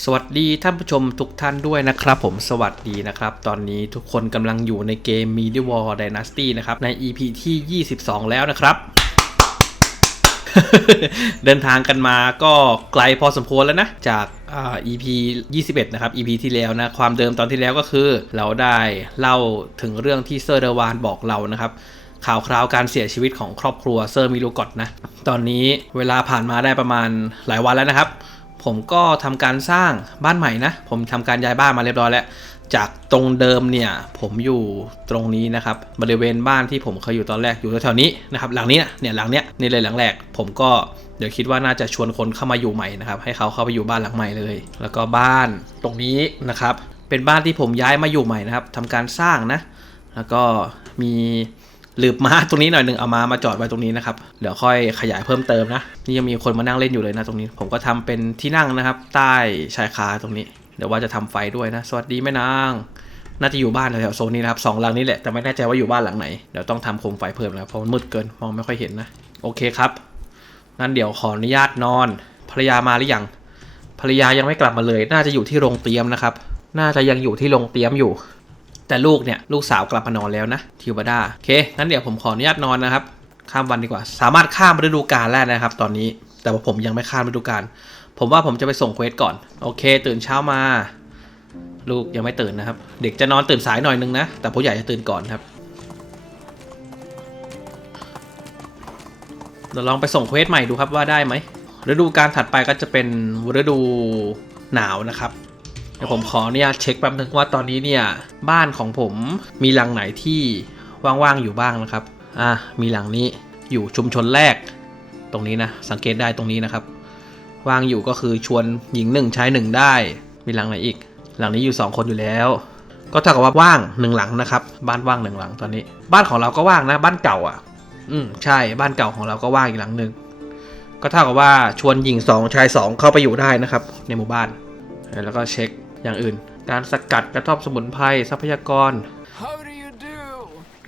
สวัสดีท่านผู้ชมทุกท่านด้วยนะครับ ผมสวัสดีนะครับ ตอนนี้ทุกคนกำลังอยู่ในเกม Media War Dynasty นะครับ ใน EP ที่ 22 แล้วนะครับ เดินทางกันมาก็ไกลพอสมควรแล้วนะ จากอ่า EP 21 นะครับ EP ที่แล้วนะ ความเดิมตอนที่แล้วก็คือ เราได้เล่าถึงเรื่องที่เซอร์เดวานบอกเรานะครับข่าวคราวการเสียชีวิตของครอบครัวเซอร์มิลูกอตนะ ตอนนี้เวลาผ่านมาได้ประมาณหลายวันแล้วนะครับ ผมก็ทำการสร้างบ้านใหม่นะ ผมทำการย้ายบ้านมาเรียบร้อยแล้ว จากตรงเดิมเนี่ย ผมอยู่ตรงนี้นะครับ บริเวณบ้านที่ผมเคยอยู่ตอนแรกอยู่แถวๆนี้นะครับ หลังนี้เนี่ยหลังเนี้ยนี่เลยหลังแรก ผมก็เดี๋ยวคิดว่าน่าจะชวนคนเข้ามาอยู่ใหม่นะครับ ให้เขาเข้าไปอยู่บ้านหลังใหม่เลย แล้วก็บ้านตรงนี้นะครับ เป็นบ้านที่ผมย้ายมาอยู่ใหม่นะครับทำการสร้างนะ แล้วก็มี หลืบม้าตรงนี้หน่อยหนึ่งเอามามาจอดไว้ตรงนี้นะครับเดี๋ยวค่อยขยายเพิ่มเติมนะนี่ยังมีคนมานั่งเล่นอยู่เลยนะตรงนี้ ผมก็ทำเป็นที่นั่งนะครับ ใต้ชายคาตรงนี้ เดี๋ยวว่าจะทำไฟด้วยนะ สวัสดีแม่นางน่าจะอยู่บ้านแถวโซนนี้นะครับสองหลังนี้แหละแต่ไม่แน่ใจว่าอยู่บ้านหลังไหนเดี๋ยวต้องทำโคมไฟเพิ่มแล้วเพราะมันมืดเกินมองไม่ค่อยเห็นนะโอเคครับงั้นเดี๋ยวขออนุญาตนอน ภรรยามาหรือยังภรรยายังไม่กลับมาเลย น่าจะอยู่ที่โรงเตรียมนะครับ น่าจะยังอยู่ที่โรงเตรียมอยู่ แต่ลูกเนี่ยลูกสาวกลับมานอนแล้วนะทิวบาดาโอเคงั้นเดี๋ยวผมขออนุญาตนอนนะครับข้ามวันดีกว่า สามารถข้ามฤดูกาลได้นะครับ ตอนนี้แต่ว่าผมยังไม่ข้ามฤดูกาลผมว่าผมจะไปส่งเควสก่อนโอเค ตื่นเช้ามา ลูกยังไม่ตื่นนะครับ เด็กจะนอนตื่นสายหน่อยนึงนะ แต่ผู้ใหญ่จะตื่นก่อนครับเดี๋ยวลองไปส่งเควสใหม่ดูครับว่าได้ไหมฤดูการถัดไปก็จะเป็นฤดูหนาวนะครับ ดี๋ยวผมขออนุญาตเช็คแป๊บนึงว่าตอนนี้เนี่ยบ้านของผมมีหลังไหนที่ว่างๆอยู่บ้างนะครับ อะมีหลังนี้อยู่ชุมชนแรก ตรงนี้นะสังเกตได้ตรงนี้นะครับว่างอยู่ก็คือชวนหญิงหนึ่งชายหนึ่งได้ มีหลังไหนอีก หลังนี้อยู่สองคนอยู่แล้ว ก็เท่ากับว่าว่างหนึ่งหลังนะครับ บ้านว่างหนึ่งหลังตอนนี้ บ้านของเราก็ว่างนะ บ้านเก่าอะ อืมใช่บ้านเก่าของเราก็ว่างอีกหลังหนึ่งก็เท่ากับว่าชวนหญิงสองชายสองเข้าไปอยู่ได้นะครับ ในหมู่บ้านแล้วก็เช็ค อย่างอื่น การสกัดกระท่อมสมุนไพรทรัพยากร How do you do?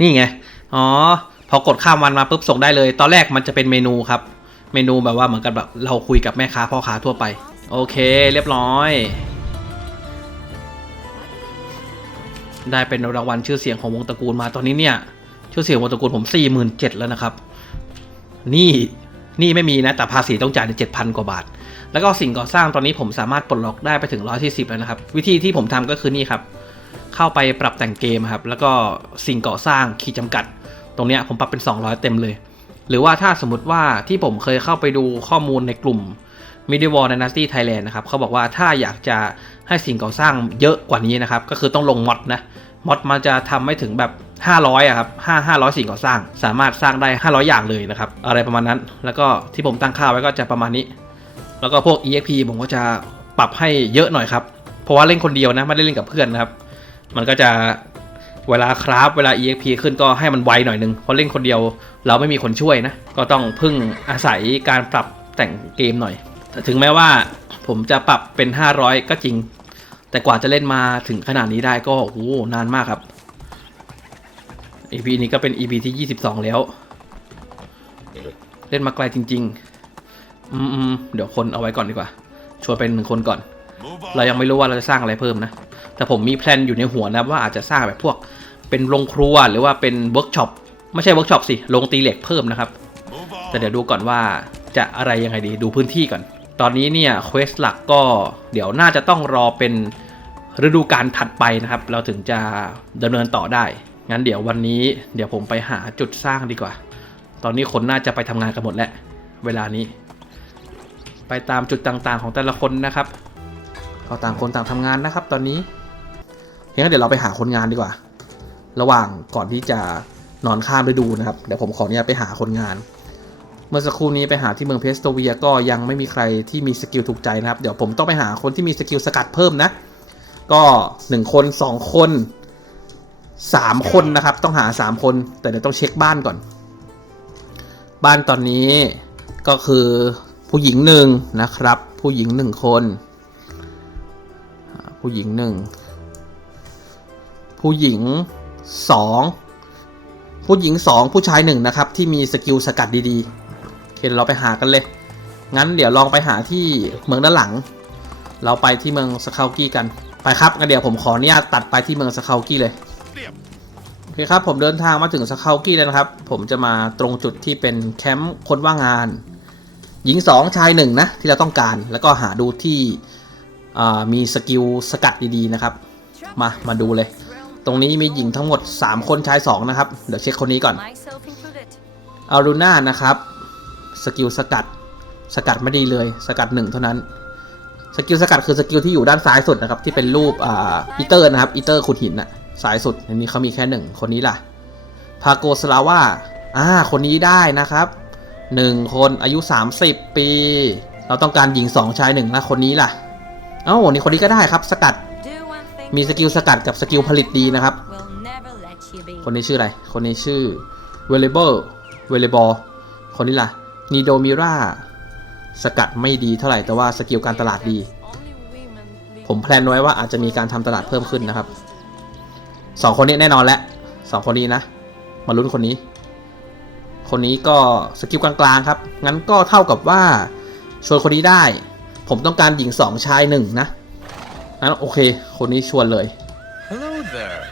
นี่ไง อ๋อ พอกดข้ามวันมาปุ๊บส่งได้เลย ตอนแรกมันจะเป็นเมนูครับ เมนูแบบว่าเหมือนกันแบบเราคุยกับแม่ค้าพ่อค้าทั่วไป โอเค เรียบร้อย ได้เป็นรางวัลชื่อเสียงของวงตระกูลมาตอนนี้เนี่ย ชื่อเสียงวงตระกูลผมสี่หมื่นเจ็ดแล้วนะครับ นี่ นี่ไม่มีนะแต่ภาษีต้องจ่ายในเจ็ดพันกว่าบาท แล้วก็สิ่งก่อสร้างตอนนี้ผมสามารถปลดล็อกได้ไปถึงร้อยที่สิบแล้วนะครับ วิธีที่ผมทำก็คือนี่ครับ เข้าไปปรับแต่งเกมครับ แล้วก็สิ่งก่อสร้างขีดจำกัด ตรงเนี้ยผมปรับเป็น 200 เต็มเลย หรือว่าถ้าสมมติว่าที่ผมเคยเข้าไปดูข้อมูลในกลุ่ม Medieval Dynasty Thailand นะครับเขาบอกว่าถ้าอยากจะให้สิ่งก่อสร้างเยอะกว่านี้นะครับ ก็คือต้องลงมอดนะมอดมันจะทำไม่ถึงแบบ 500อะครับ5 500สิ่งก่อสร้าง สามารถสร้างได้ 500 อย่างเลยนะครับ อะไรประมาณนั้น แล้วก็ที่ผมตั้งค่าไว้ก็จะประมาณนี้ แล้วก็พวก EXP ผมก็จะปรับให้เยอะหน่อยครับ เพราะว่าเล่นคนเดียวนะ ไม่ได้เล่นกับเพื่อนนะครับ มันก็จะเวลาคราฟเวลา EXP ขึ้นก็ให้มันไวหน่อยนึง เพราะเล่นคนเดียวเราไม่มีคนช่วยนะ ก็ต้องพึ่งอาศัยการปรับแต่งเกมหน่อย ถึงแม้ว่าผมจะปรับเป็น 500 ก็จริง แต่กว่าจะเล่นมาถึงขนาดนี้ได้ก็โอ้โหนานมากครับ EP นี้ก็เป็น EP ที่ 22 แล้ว เล่นมาไกลจริง ๆ อืมๆเดี๋ยวคนเอาไว้ก่อนดีกว่า ชวนเป็นหนึ่งคนก่อน Move เรายังไม่รู้ว่าเราจะสร้างอะไรเพิ่มนะ แต่ผมมีแพลนอยู่ในหัวนะว่าอาจจะสร้างแบบพวก เป็นโรงครัวหรือว่าเป็นเวิร์กช็อป ไม่ใช่เวิร์กช็อปสิ โรงตีเหล็กเพิ่มนะครับ Move แต่เดี๋ยวดูก่อนว่าจะอะไรยังไงดี ดูพื้นที่ก่อน ตอนนี้เนี่ยเควสหลักก็เดี๋ยวน่าจะต้องรอเป็นฤดูการถัดไปนะครับ เราถึงจะดำเนินต่อได้ งั้นเดี๋ยววันนี้เดี๋ยวผมไปหาจุดสร้างดีกว่า ตอนนี้คนน่าจะไปทำงานกันหมดแล้ว เวลานี้ ไปตามจุดต่างๆของแต่ละคนนะครับก็ต่างคนต่างทำงานนะครับ ตอนนี้งั้นเดี๋ยวเราไปหาคนงานดีกว่า ระหว่างก่อนที่จะนอนข้ามฤดูนะครับ เดี๋ยวผมขออนุญาตไปหาคนงาน เมื่อสักครู่นี้ไปหาที่เมืองเพสโตเวียก็ยังไม่มีใครที่มีสกิลถูกใจนะครับ เดี๋ยวผมต้องไปหาคนที่มีสกิลสกัดเพิ่มนะ ก็ 1 คน 2 คน 3คนนะครับ ต้องหา3คน แต่เดี๋ยวต้องเช็คบ้านก่อน บ้านตอนนี้ก็คือผู้หญิงหนึ่งนะครับ ผู้หญิงหนึ่งคน ผู้หญิงหนึ่งผู้หญิงสองผู้หญิงสองผู้ชายหนึ่งนะครับ ที่มีสกิลสกัดดีๆโอเคเราไปหากันเลย งั้นเดี๋ยวลองไปหาที่เมืองด้านหลัง เราไปที่เมืองสคากี้กันไปครับงั้นเดี๋ยวผมขออนุญาตตัดไปที่เมืองสคากี้เลย โอเคครับผมเดินทางมาถึงสคากี้แล้วนะครับ ผมจะมาตรงจุดที่เป็นแคมป์คนว่างงาน หญิงสองชายหนึ่งนะ ที่เราต้องการแล้วก็หาดูที่มีสกิลสกัดดีๆนะครับ มามาดูเลย ตรงนี้มีหญิงทั้งหมด 3 คนชาย 2 นะครับ เดี๋ยวเช็คคนนี้ก่อนอารูน่านะครับสกิลสกัดสกัดไม่ดีเลยสกัดหนึ่งเท่านั้นสกิลสกัดคือสกิลที่อยู่ด้านซ้ายสุดนะครับที่เป็นรูปอ่าอีเตอร์นะครับอีเตอร์ขุดหินน่ะ ซ้ายสุดอันนี้เขามีแค่หนึ่งคนนี้ล่ะ พาโกสลาว่าอ่า คนนี้ได้นะครับหนึ่งคนอายุ 30 ปี เราต้องการหญิง2ชายหนึ่งนะคนนี้ล่ะ เอ้านี่คนนี้ก็ได้ครับ สกัด มีสกิลสกัดกับสกิลผลิตดีนะครับ คนนี้ชื่ออะไร คนนี้ชื่อ v a l a b l e v a l a b l e คนนี้ล่ะนีโดมิราสกัดไม่ดีเท่าไหร่แต่ว่าสกิลการตลาดดี ผมแพลนไว้ว่าอาจจะมีการทำตลาดเพิ่มขึ้นนะครับ สองคนนี้แน่นอนแล้วสองคนนี้นะ มาลุ้นคนนี้ คนนี้ก็สกิลกลางๆครับ งั้นก็เท่ากับว่าชวนคนนี้ได้ ผมต้องการหญิงสองชายหนึ่งนะงั้นโอเค คนนี้ชวนเลย Hello there.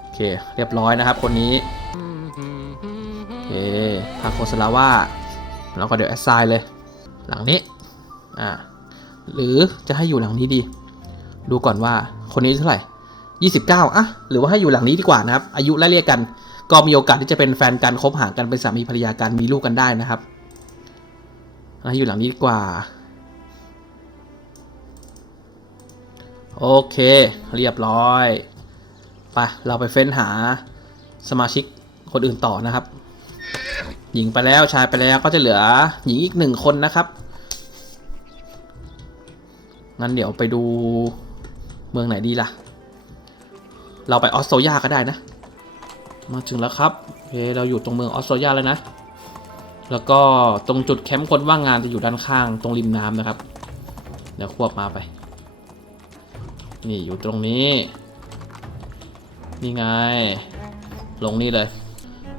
โอเค เรียบร้อยนะครับ คนนี้โอเคพาโคสลาว่าแล้วก็เดี๋ยวแอสไซน์เลย หลังนี้ อ่า หรือจะให้อยู่หลังนี้ดี ดูก่อนว่าคนนี้เท่าไหร่ 29อะหรือว่าให้อยู่หลังนี้ดีกว่านะครับ อายุไล่เรียกกัน ก็มีโอกาสที่จะเป็นแฟนกันคบหากันเป็นสามีภรรยากันมีลูกกันได้นะครับให้อยู่หลังนี้ดีกว่า โอเค เรียบร้อยไปเราไปเฟ้นหาสมาชิกคนอื่นต่อนะครับ หญิงไปแล้วชายไปแล้วก็จะเหลือหญิงอีกหนึ่งคนนะครับงั้นเดี๋ยวไปดูเมืองไหนดีล่ะ เราไปออสโตยาก็ได้นะ มาถึงแล้วครับโอเคเราอยู่ตรงเมืองออสโตยาแล้วนะ แล้วก็ตรงจุดแคมป์คนว่างงานจะอยู่ด้านข้างตรงริมน้ำนะครับ เดี๋ยวควบมาไป นี่อยู่ตรงนี้ นี่ไง ลงนี่เลย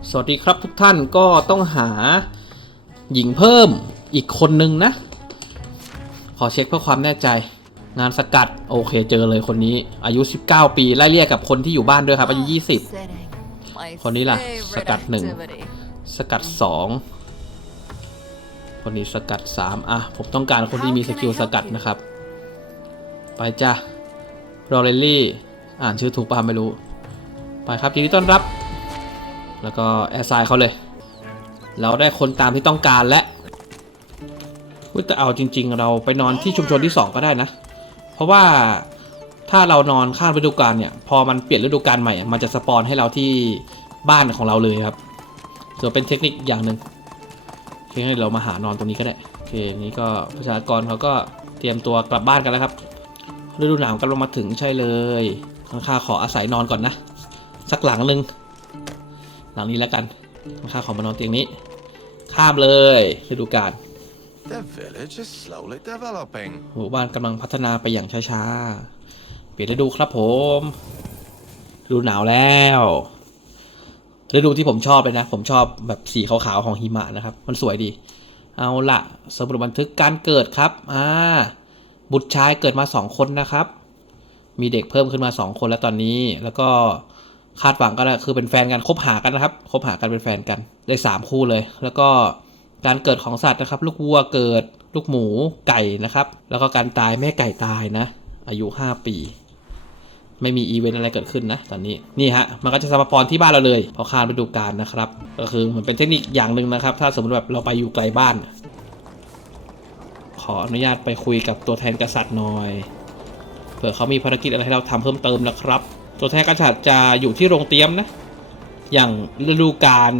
สวัสดีครับทุกท่านก็ต้องหาหญิงเพิ่มอีกคนนึงนะ ขอเช็คเพื่อความแน่ใจ งานสกัดโอเคเจอเลยคนนี้ อายุ 19 ปีไล่เรียกกับคนที่อยู่บ้านด้วยครับ อายุ 20 setting. My คนนี้ล่ะ favorite สกัดหนึ่ง activity. สกัด 2 คนนี้สกัด 3 อะ ผมต้องการคนที่มีสกิลสกัดนะครับ ไปจ้ะรอเรลลี่ อ่านชื่อถูกป่ะไม่รู้ ไปครับยินดีต้อนรับ แล้วก็แอร์ไซน์เขาเลย เราได้คนตามที่ต้องการและอุ๊ยแต่เอาจริง ๆ เราไปนอนที่ชุมชนที่ 2 ก็ได้นะ เพราะว่าถ้าเรานอนข้ามฤดูกาลเนี่ย พอมันเปลี่ยนฤดูกาลใหม่ มันจะสปอนให้เราที่บ้านของเราเลยครับส่วนเป็นเทคนิคอย่างหนึ่งโอเคให้เรามาหานอนตรงนี้ก็ได้โอเคนี้ก็ประชากรเขาก็เตรียมตัวกลับบ้านกันแล้วครับฤดูหนาวกำลังมาถึงใช่เลยข้างข้าขออาศัยนอนก่อนนะ สักหลังหนึ่งหลังนี้แล้วกันข้างข้าขอมานอนเตียงนี้ ข้ามเลยฤดูกาล The village is slowly developing. หมู่บ้านกำลังพัฒนาไปอย่างช้าๆ เปลี่ยนฤดูครับผมฤดูหนาวแล้วฤดูที่ผมชอบเลยนะ ผมชอบแบบสีขาวๆของหิมะนะครับ มันสวยดี เอาละสมุดบันทึกการเกิดครับ อ่า บุตรชายเกิดมาสองคนนะครับ มีเด็กเพิ่มขึ้นมาสองคนแล้วตอนนี้ แล้วก็คาดหวังก็คือเป็นแฟนกันคบหากันนะครับ คบหากันเป็นแฟนกัน ได้สามคู่เลย แล้วก็ การเกิดของสัตว์นะครับ ลูกวัวเกิดลูกหมูไก่นะครับ แล้วก็การตายแม่ไก่ตายนะ อายุ 5 ปี ไม่มีอีเวนต์อะไรเกิดขึ้นนะตอนนี้นี่ฮะมันก็จะสมาปอนที่บ้านเราเลยพอข้ามฤดูกาลนะครับ ก็คือเหมือนเป็นเทคนิคอย่างหนึ่งนะครับ ถ้าสมมติแบบเราไปอยู่ไกลบ้าน ขออนุญาตไปคุยกับตัวแทนกษัตริย์หน่อยเผื่อเขามีภารกิจอะไรให้เราทำเพิ่มเติมนะครับ ตัวแทนกษัตริย์จะอยู่ที่โรงเตรียมนะอย่างฤดูกาล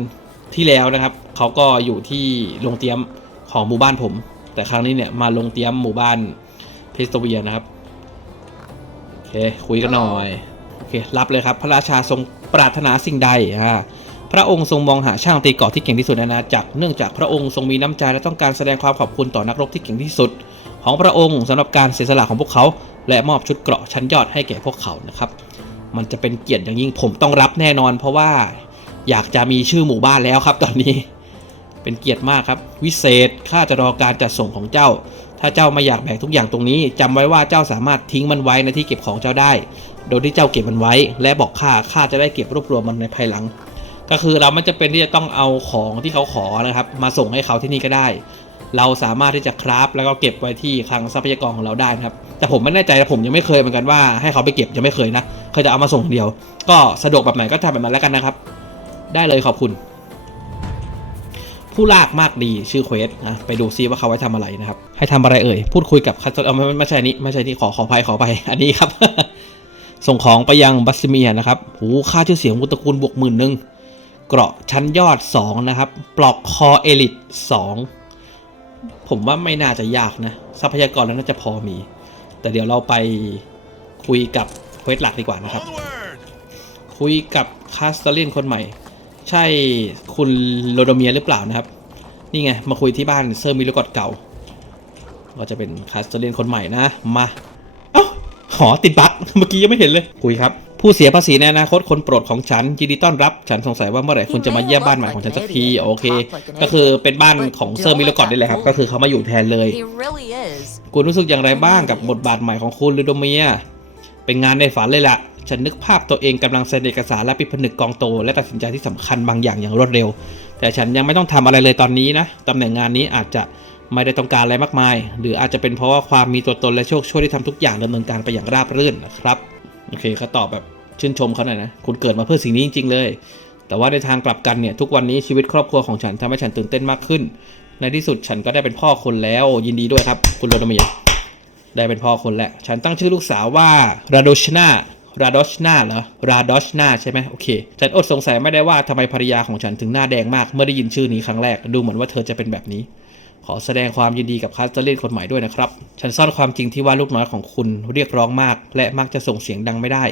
ที่แล้วนะครับเขาก็อยู่ที่โรงเตรียมของหมู่บ้านผม แต่ครั้งนี้เนี่ยมาลงเตรียมหมู่บ้านเพสโตเวียนะครับโอเคคุยกันหน่อยโอเครับเลยครับ พระราชาทรงปรารถนาสิ่งใดอ่าพระองค์ทรงมองหาช่างตีเกาะที่เก่งที่สุดในอาณาจักรเนื่องจากพระองค์ทรงมีน้ำใจและต้องการแสดงความขอบคุณต่อนักรบที่เก่งที่สุด ของพระองค์สำหรับการเสียสละของพวกเขา และมอบชุดเกราะชั้นยอดให้แก่พวกเขานะครับ มันจะเป็นเกียรติอย่างยิ่งผมต้องรับแน่นอน เพราะว่า อยากจะมีชื่อหมู่บ้านแล้วครับ ตอนนี้ เป็นเกียรติมากครับ วิเศษข้าจะรอการจัดส่งของเจ้า ถ้าเจ้าไม่อยากแบกทุกอย่างตรงนี้จำไว้ว่าเจ้าสามารถทิ้งมันไว้ในที่เก็บของเจ้าได้ โดยที่เจ้าเก็บมันไว้ และบอกข้าข้าจะได้เก็บรวบรวมมันในภายหลัง ก็คือเราไม่จำเป็นที่จะต้องเอาของที่เขาขอนะครับ มาส่งให้เขาที่นี่ก็ได้เราสามารถที่จะคราฟแล้วก็เก็บไว้ที่คลังทรัพยากรของเราได้นะครับ แต่ผมไม่แน่ใจนะผมยังไม่เคยเหมือนกันว่าให้เขาไปเก็บยังไม่เคยนะเคยจะเอามาส่งเดียว ก็สะดวกแบบไหนก็ทำแบบนั้นแล้วกันนะครับ ได้เลยขอบคุณ ผู้ลากมากดีชื่อเควสนะไปดูซิว่าเขาไว้ทำอะไรนะครับ ให้ทำอะไรเอ่ย พูดคุยกับคัสเตอร์เอาไม่ไม่ไม่ใช่นี้ไม่ใช่นี้ขอขออภัยขออภัยอันนี้ครับ ส่งของไปยังบัสเมียนะครับโอ้ค่าชื่อเสียงมุตกูลบวกหมื่นหนึ่งเกราะชั้นยอด 2 นะครับ ปลอกคอเอลิท2ผมว่าไม่น่าจะยากนะ ทรัพยากรแล้วน่าจะพอมี แต่เดี๋ยวเราไปคุยกับเควสหลักดีกว่านะครับ คุยกับคาสเตอรินคนใหม่ ใช่คุณโลโดเมียหรือเปล่านะครับ นี่ไง มาคุยที่บ้านเซอร์มิลกอดเก่า ก็จะเป็นคาสเตอรินคนใหม่นะ มา เอ้าหอติดบั๊กเมื่อกี้ยังไม่เห็นเลย คุยครับ ผู้เสียภาษีในอนาคตคนโปรดของฉันยินดีต้อนรับ ฉันสงสัยว่าเมื่อไหร่คุณจะมาเยี่ยมบ้านใหม่ของฉันสักทีโอเค ก็คือเป็นบ้านของเซอร์มิลกอดนี่แหละครับก็คือเขามาอยู่แทนเลยคุณรู้สึกอย่างไรบ้างกับบทบาทใหม่ของคุณลูโดเมียเป็นงานในฝันเลยล่ะ ฉันนึกภาพตัวเองกำลังเซ็นเอกสารและปิดผนึกกองโต และตัดสินใจที่สำคัญบางอย่างอย่างรวดเร็ว แต่ฉันยังไม่ต้องทำอะไรเลยตอนนี้นะตำแหน่งงานนี้อาจจะไม่ได้ต้องการอะไรมากมาย หรืออาจจะเป็นเพราะว่าความมีตัวตนและโชคช่วยที่ทำทุกอย่างดำเนินการไปอย่างราบรื่นนะครับโอเคเขาตอบแบบชื่นชมเขาหน่อยนะคุณเกิดมาเพื่อสิ่งนี้จริง ๆ เลย แต่ว่าในทางกลับกันเนี่ยทุกวันนี้ชีวิตครอบครัวของฉันทำให้ฉันตื่นเต้นมากขึ้น ในที่สุดฉันก็ได้เป็นพ่อคนแล้วยินดีด้วยครับ คุณโรดมียได้เป็นพ่อคนแล้ว ฉันตั้งชื่อลูกสาวว่าราโดชนา ราดอชนาเหรอราดอชนาใช่ไหมโอเค ฉันอดสงสัยไม่ได้ว่าทำไมภรรยาของฉันถึงหน้าแดงมาก เมื่อได้ยินชื่อนี้ครั้งแรก ดูเหมือนว่าเธอจะเป็นแบบนี้ ขอแสดงความยินดีกับคาสเตเลนคนใหม่ด้วยนะครับ ฉันซ่อนความจริงที่ว่าลูกน้อยของคุณเรียกร้องมาก และมักจะส่งเสียงดังไม่ได้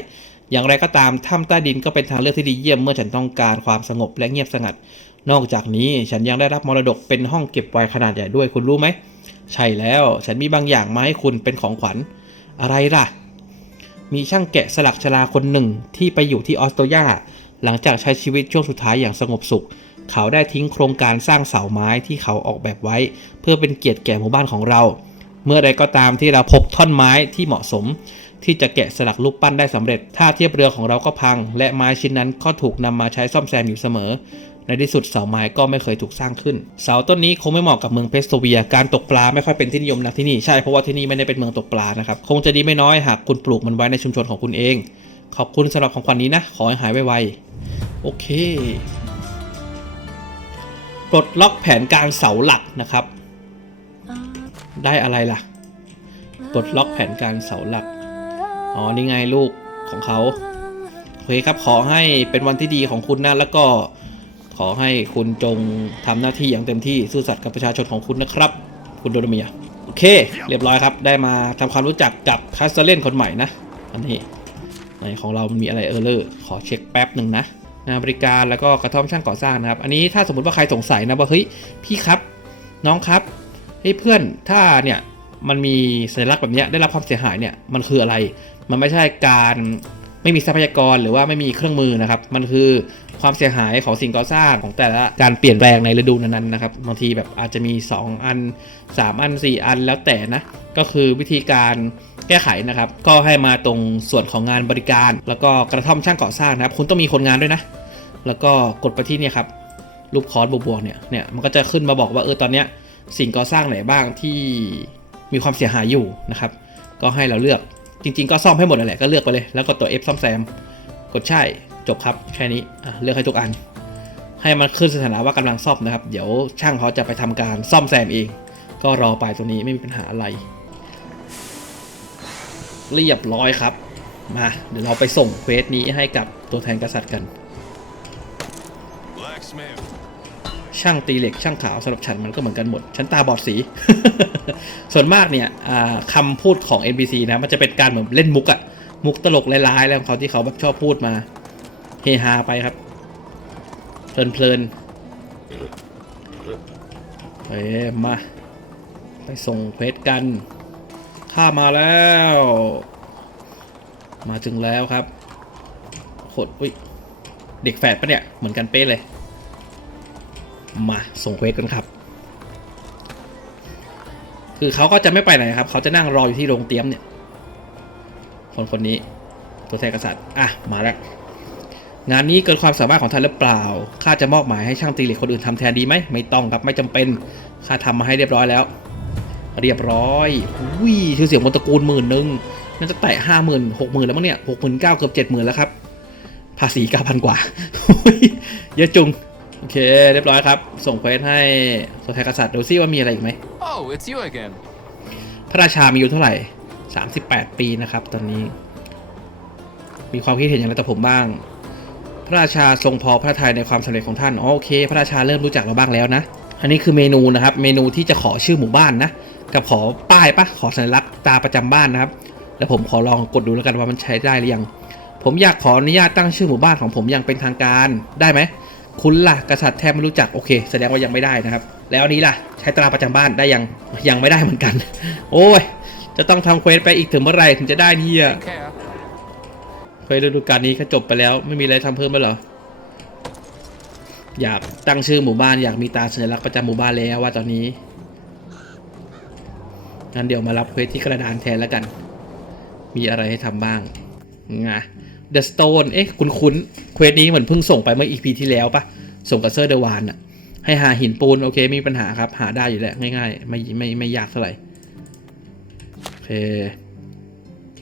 อย่างไรก็ตามถ้ำใต้ดินก็เป็นทางเลือกที่ดีเยี่ยมเมื่อฉันต้องการความสงบและเงียบสงัด นอกจากนี้ฉันยังได้รับมรดกเป็นห้องเก็บไวน์ขนาดใหญ่ด้วยคุณรู้ไหมใช่แล้วฉันมีบางอย่างมาให้คุณเป็นของขวัญ อะไรล่ะ มีช่างแกะสลักชลาคนหนึ่งที่ไปอยู่ที่ออสโตรเลียหลังจากใช้ชีวิตช่วงสุดท้ายอย่างสงบสุข เขาได้ทิ้งโครงการสร้างเสาไม้ที่เขาออกแบบไว้ เพื่อเป็นเกียรติแก่หมู่บ้านของเรา เมื่อใดก็ตามที่เราพบท่อนไม้ที่เหมาะสม ที่จะแกะสลักรูปปั้นได้สำเร็จท่าเทียบเรือของเราก็พัง และไม้ชิ้นนั้นก็ถูกนำมาใช้ซ่อมแซมอยู่เสมอ ในที่สุดเสาไม้ก็ไม่เคยถูกสร้างขึ้น เสาต้นนี้คงไม่เหมาะกับเมืองเพสโตเวีย การตกปลาไม่ค่อยเป็นที่นิยมนักที่นี่ใช่เพราะว่าที่นี่ไม่ได้เป็นเมืองตกปลานะครับคงจะดีไม่น้อยหากคุณปลูกมันไว้ในชุมชนของคุณเอง ขอบคุณสำหรับของขวัญนี้นะ ขอให้หายไวๆโอเคปลดล็อกแผนการเสาหลักนะครับ ได้อะไรล่ะปลดล็อกแผนการเสาหลักอ๋อนี่ไงลูกของเขาโอเคครับขอให้เป็นวันที่ดีของคุณนะแล้วก็ ขอให้คุณจงทำหน้าที่อย่างเต็มที่ซื่อสัตย์กับประชาชนของคุณนะครับ คุณโดโดเมียโอเค เรียบร้อยครับ ได้มาทำความรู้จักกับคาสเตเลนคนใหม่นะอันนี้ในของเรามีอะไรเออร์เลอร์ขอเช็คแป๊บหนึ่งนะงานบริการแล้วก็กระท่อมช่างก่อสร้างนะครับ อันนี้ถ้าสมมติว่าใครสงสัยนะว่าเฮ้ยพี่ครับน้องครับเฮ้ยเพื่อนถ้าเนี่ยมันมีสัญลักษณ์แบบนี้ได้รับความเสียหายเนี่ยมันคืออะไร มันไม่ใช่การไม่มีทรัพยากรหรือว่าไม่มีเครื่องมือนะครับ มันคือ ความเสียหายของสิ่งก่อสร้างของแต่ละการเปลี่ยนแปลงในฤดูนั้นๆนะครับบางทีแบบอาจจะมี 2 อัน 3 อัน 4 อันแล้วแต่นะ ก็คือวิธีการแก้ไขนะครับ ก็ให้มาตรงส่วนของงานบริการ แล้วก็กระท่อมช่างก่อสร้างนะครับ คุณต้องมีคนงานด้วยนะ แล้วก็กดไปที่เนี่ยครับรูปคอร์สบวกๆเนี่ยเนี่ยมันก็จะขึ้นมาบอกว่าเออตอนเนี้ยสิ่งก่อสร้างไหนบ้างที่มีความเสียหายอยู่นะครับ ก็ให้เราเลือกจริง ๆ ก็ซ่อมให้หมดนั่นแหละก็เลือกไปเลย แล้วก็ตัว F ซ่อมแซม กดใช่ จบครับแค่นี้อะเลือกให้ทุกอัน ให้มันขึ้นสถานะว่ากำลังซ่อมนะครับ เดี๋ยวช่างเขาจะไปทำการซ่อมแซมเอง ก็รอไปตรงนี้ไม่มีปัญหาอะไร เรียบร้อยครับ มาเดี๋ยวเราไปส่งเควสนี้ให้กับตัวแทนกษัตริย์กัน Blacksmith. ช่างตีเหล็กช่างขาวสำหรับฉันมันก็เหมือนกันหมด ฉันตาบอดสี ส่วนมากเนี่ยอ่าคำพูดของ NPC นะมันจะเป็นการเหมือนเล่นมุกอะมุกตลกร้ายๆแล้วของเขาที่เขาแบบชอบพูดมาเฮฮาไปครับ เพลินๆเอ้มา ไปส่งเพชรกัน ข้ามาแล้ว มาถึงแล้วครับโคตรอุ้ย เด็กแฝดปะเนี่ย เหมือนกันเป๊ะเลย มาส่งเควสกันครับ คือเขาก็จะไม่ไปไหนครับ เขาจะนั่งรออยู่ที่โรงเตรียมเนี่ย คนคนนี้ตัวแทนกษัตริย์ อะ มาแล้ว งานนี้เกินความสามารถของท่านหรือเปล่า ข้าจะมอบหมายให้ช่างตีเหล็กคนอื่นทำแทนดีไหม ไม่ต้องครับ ไม่จำเป็น ข้าทำมาให้เรียบร้อยแล้ว เรียบร้อยอุ้ยชื่อเสียงมนตระกูลหมื่นหนึ่งน่าจะแตะห้าหมื่นหกหมื่นแล้วมั้งเนี่ยหกหมื่นเก้าเกือบเจ็ดหมื่นแล้วครับ ภาษีเก้าพันกว่า เยอะจุง โอเค เรียบร้อยครับ ส่งเควสให้ตัวแทนกษัตริย์ดูซิว่ามีอะไรอีกไหม Oh, it's you again. พระราชามีอายุเท่าไหร่38ปีนะครับ ตอนนี้ มีความคิดเห็นอย่างไรต่อผมบ้าง พระราชาทรงพอพระทัยในความสำเร็จของท่านอ๋อโอเค พระราชาเริ่มรู้จักเราบ้างแล้วนะ อันนี้คือเมนูนะครับ เมนูที่จะขอชื่อหมู่บ้านนะ กับขอป้ายปะขอสัญลักษณ์ตาประจำบ้านนะครับ แล้วผมขอลองกดดูแล้วกันว่ามันใช้ได้หรือยัง ผมอยากขออนุญาตตั้งชื่อหมู่บ้านของผมอย่างเป็นทางการได้ไหมคุณล่ะกษัตริย์แทบไม่รู้จักโอเค แสดงว่ายังไม่ได้นะครับ แล้วนี้ล่ะใช้ตราประจำบ้านได้ยังยังไม่ได้เหมือนกัน โอ้ยจะต้องทำเควสไปอีกถึงเมื่อไหร่ถึงจะได้เนี่ย Take care. เควสฤดูกาลนี้ก็จบไปแล้ว ไม่มีอะไรทำเพิ่มแล้วเหรอ อยากตั้งชื่อหมู่บ้านอยากมีตาสัญลักษณ์ประจำหมู่บ้านแล้วว่าตอนนี้งั้นเดี๋ยวมารับเควสที่กระดานแทนแล้วกัน มีอะไรให้ทำบ้างงะ The Stone เอ๊ะ คุณคุ้นเควสนี้เหมือนเพิ่งส่งไปเมื่อ EP ที่แล้วปะส่งกับเซอร์เดวานอะให้หาหินปูน โอเคไมมีปัญหาครับ หาได้อยู่แล้ว ง่ายๆ ไม่ไม่ไม่ยากเท่าไหร่ โอเค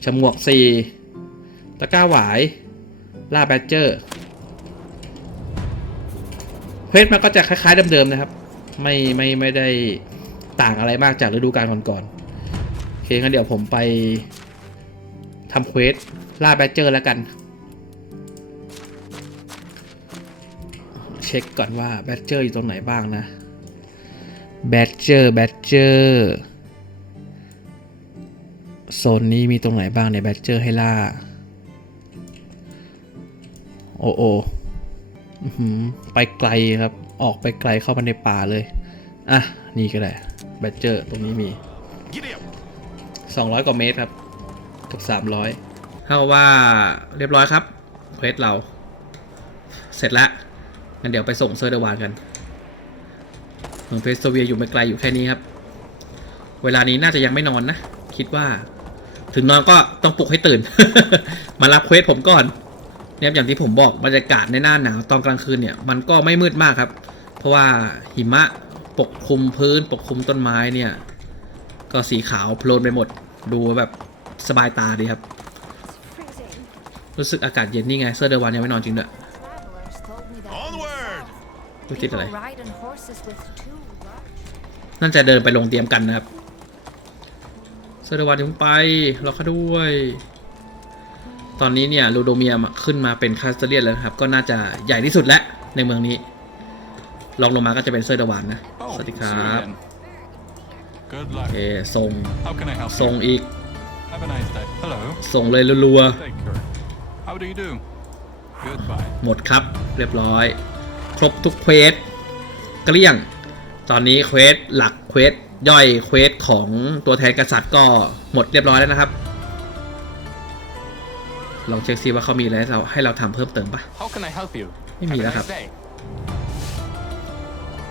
ฉมวกสี่ ตะก้าหวาย ล่าแบดเจอร์เควสมันก็จะคล้ายๆเดิมๆนะครับ ไม่ไม่ไม่ได้ต่างอะไรมากจากฤดูกาลก่อนๆโอเคงั้นเดี๋ยวผมไปทำเควสล่าแบดเจอร์แล้วกัน เช็คก่อนว่าแบดเจอร์อยู่ตรงไหนบ้างนะแบดเจอร์แบดเจอร์โซนนี้มีตรงไหนบ้างในแบดเจอร์ให้ล่า โอ้โออื้อหือไปไกลครับ ออกไปไกลเข้ามาในป่าเลย อะ นี่ก็ได้ แบดเจอร์ตรงนี้มี 200 กว่าเมตรครับเกับ300เท่าว่าเรียบร้อยครับ เควสเรา เสร็จแล้วงั้นเดี๋ยวไปส่งเซอร์เดวานกันเมืองเพสโซเวียอยู่ไม่ไกลอยู่แค่นี้ครับ เวลานี้น่าจะยังไม่นอนนะ คิดว่า ถึงนอนก็ต้องปลุกให้ตื่น มารับเควสผมก่อน เนี่ยอย่างที่ผมบอกบรรยากาศในหน้าหนาวตอนกลางคืนเนี่ยมันก็ไม่มืดมากครับ เพราะว่าหิมะปกคลุมพื้น ปกคลุมต้นไม้เนี่ย ก็สีขาวโพลนไปหมดดูแบบสบายตาดีครับ Freezing. รู้สึกอากาศเย็นนี่ไงเสื้อเดวันยังไม่นอนจริงด้วย Travelers told me that Onward. รู้สึกอะไร people ride on horses with two large น่าจะเดินไปลงเตรียมกันนะครับเสื้อเดวันยังไปรอเขาด้วย ตอนนี้เนี่ยลูโดเมียมขึ้นมาเป็นคาสเตเลียนแล้วนะครับ ก็น่าจะใหญ่ที่สุดแล้วในเมืองนี้ลองลงมาก็จะเป็นเสื้อเดวันนะ Oh, สวัสดีค see รั you บ again. Good โอ luck. เคส่ง How can I help ส่ง you? อีก Have a nice day. Hello. ส่งเลยรัว Take care. How do you do? Goodbye. ๆหมดครับเรียบร้อย ครบทุกเควสเกลี้ยง ตอนนี้เควสหลักเควสย่อยเควสของตัวแทนกษัตริย์ก็หมดเรียบร้อยแล้วนะครับ ลองเช็คซิว่าเขามีอะไรให้เราให้เราทำเพิ่มเติมปะ How can I help you? ไม่มี Have a แล้วครับ nice day.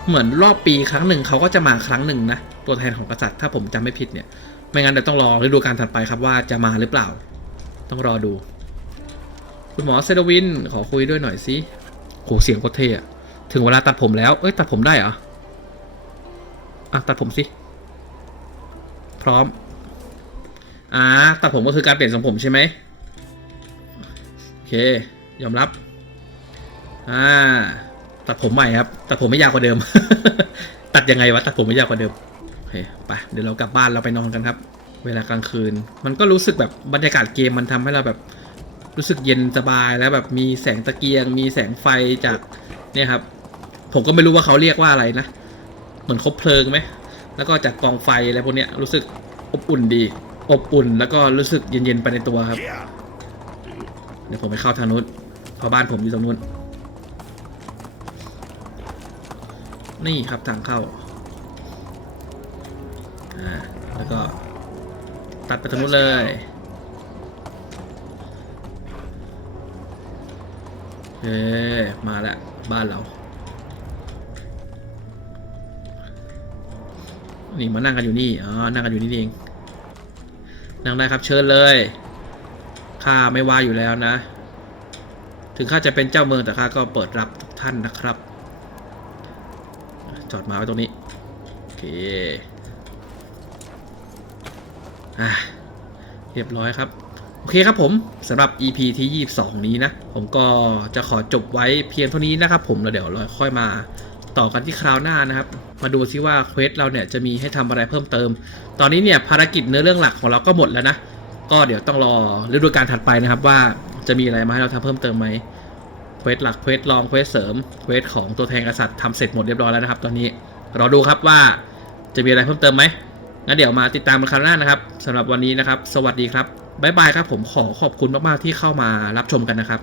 เหมือนรอบปีครั้งหนึ่งเขาก็จะมาครั้งหนึ่งนะตัวแทนของกษัตริย์ถ้าผมจำไม่ผิดเนี่ย ไม่งั้นเดี๋ยวต้องรอฤดูกาลถัดไปครับว่าจะมาหรือเปล่า ต้องรอดู คุณหมอเซดวินขอคุยด้วยหน่อยสิโหเสียงโคตรเท่อะถึงเวลาตัดผมแล้ว เอ้ยตัดผมได้เหรออะตัดผมสิ พร้อม อ่าตัดผมก็คือการเปลี่ยนทรงผมใช่ไหมโอ เค ยอมรับ อ่า ตัดผมใหม่ครับ ตัดผมไม่ยาวกว่าเดิม ตัดยังไงวะ ตัดผมไม่ยาวกว่าเดิม โอเค ไป เดี๋ยวเรากลับบ้านเราไปนอนกันครับ เวลากลางคืน มันก็รู้สึกแบบบรรยากาศเกมมันทำให้เราแบบ รู้สึกเย็นสบายแล้วแบบมีแสงตะเกียง มีแสงไฟจาก เนี่ยครับ ผมก็ไม่รู้ว่าเขาเรียกว่าอะไรนะ เหมือนคบเพลิงไหม แล้วก็จากกองไฟอะไรพวกเนี้ยรู้สึกอบอุ่นดี อบอุ่นแล้วก็รู้สึกเย็นๆไปในตัวครับ Yeah. เดี๋ยวผมไปเข้าทางนู้นเพราะบ้านผมอยู่ตรงนู้น นี่ครับทางเข้า อ่า แล้วก็ ตัดไปทางนู้นเลย เอ๊มาแล้วบ้านเรา นี่มานั่งกันอยู่นี่ อ๋อ นั่งกันอยู่นี่เอง นั่งได้ครับเชิญเลย ข้าไม่ว่าอยู่แล้วนะ ถึงข้าจะเป็นเจ้าเมืองแต่ข้าก็เปิดรับทุกท่านนะครับ จอดมาไว้ตรงนี้ โอเคอะเรียบร้อยครับ โอเคครับผมสำหรับ EP ที่ 22 นี้นะ ผมก็จะขอจบไว้เพียงเท่านี้นะครับผมแล้วเดี๋ยวเราค่อยมาต่อกันที่คราวหน้านะครับ มาดูซิว่าเควสเราเนี่ยจะมีให้ทำอะไรเพิ่มเติม ตอนนี้เนี่ยภารกิจเนื้อเรื่องหลักของเราก็หมดแล้วนะ ก็เดี๋ยวต้องรอฤดูกาลถัดไปนะครับว่าจะมีอะไรมาให้เราทำเพิ่มเติมไหมเควสหลักเควสรองเควสเสริมเควสของตัวแทนกษัตริย์ทำเสร็จหมดเรียบร้อยแล้วนะครับ ตอนนี้รอดูครับว่าจะมีอะไรเพิ่มเติมไหมงั้นเดี๋ยวมาติดตามกันคราวหน้านะครับสำหรับวันนี้นะครับ สวัสดีครับบ๊ายบายครับผมขอขอบคุณมากๆที่เข้ามารับชมกันนะครับ